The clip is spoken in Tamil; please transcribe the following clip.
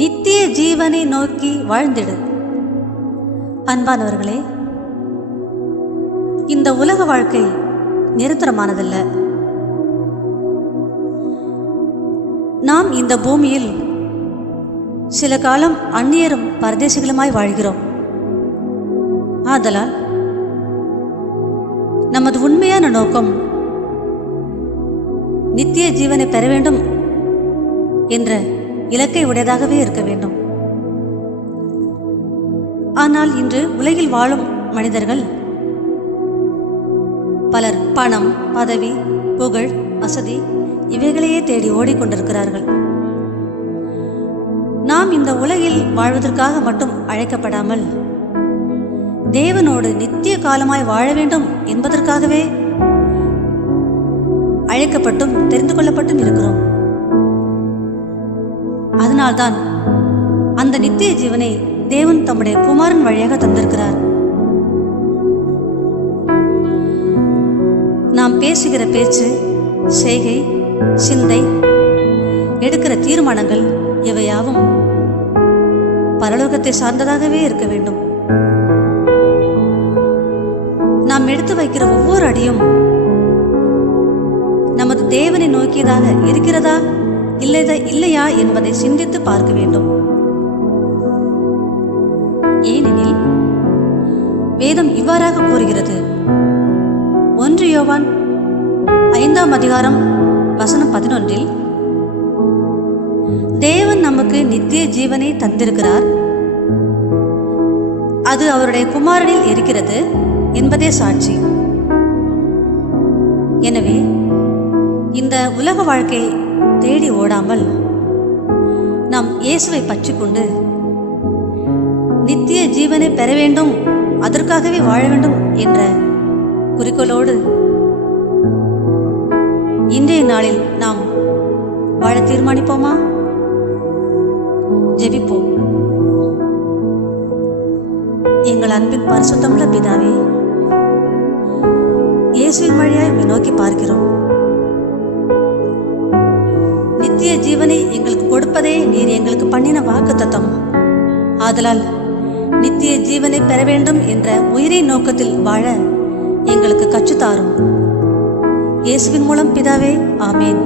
நித்திய ஜீவனை நோக்கி வாழ்ந்திடு. அன்பானவர்களே, இந்த உலக வாழ்க்கை நிரந்தரமானதல்ல. நாம் இந்த பூமியில் சில காலம் அந்நியரும் பரதேசிகளுமாய் வாழ்கிறோம். ஆதலால் நமது உண்மையான நோக்கம் நித்திய ஜீவனை பெற வேண்டும் என்ற இலக்கை உடையதாகவே இருக்க வேண்டும். ஆனால் இன்று உலகில் வாழும் மனிதர்கள் பலர் பணம், பதவி, புகழ், வசதி இவைகளையே தேடி ஓடிக்கொண்டிருக்கிறார்கள். நாம் இந்த உலகில் வாழ்வதற்காக மட்டும் அழைக்கப்படாமல் தேவனோடு நித்திய காலமாய் வாழ வேண்டும் என்பதற்காகவே அழைக்கப்பட்டும் தெரிந்து கொள்ளப்பட்டும் இருக்கிறோம். அதனால்தான் அந்த நித்திய ஜீவனை தேவன் தம்முடைய குமாரன் வழியாக தந்திருக்கிறார். நாம் பேசுகிற பேச்சு, செய்கை, சிந்தை, எடுக்கிற தீர்மானங்கள் இவையாவும் பரலோகத்தை சார்ந்ததாகவே இருக்க வேண்டும். நாம் எடுத்து வைக்கிற ஒவ்வொரு அடியும் நமது தேவனை நோக்கியதாக இருக்கிறதா இல்லையா என்பதை சிந்தித்து பார்க்க வேண்டும். ஏனெனில் வேதம் இவ்வாறாக கூறுகிறது. 1 யோவான் 5ஆம் அதிகாரம் வசனம் 11, தேவன் நமக்கு நித்திய ஜீவனை தந்திருக்கிறார், அது அவருடைய குமாரனில் இருக்கிறது என்பதே சாட்சி. எனவே இந்த உலக வாழ்க்கையை தேடி ஓடாமல் நாம் இயேசுவை பற்றி கொண்டு நித்திய ஜீவனை பெற வேண்டும், அதற்காகவே வாழ வேண்டும் என்ற குறிக்கோளோடு இன்றைய நாளில் நாம் வாழ தீர்மானிப்போமா? ஜெபிப்போம். எங்கள் அன்பின் பரிசுத்தமுள்ள பிதாவே, இயேசுவின் வழியாய் உம்மை நோக்கி பார்க்கிறோம். நித்திய ஜீவனை எங்களுக்கு கொடுப்பதே நீர் எங்களுக்கு பண்ணின வாக்குத்தத்தம். ஆதலால் நித்திய ஜீவனை பெற வேண்டும் என்ற உயிரின் நோக்கத்தில் வாழ எங்களுக்கு கற்றுத்தாரும். இயேசுவின் மூலம் பிதாவே, ஆமேன்.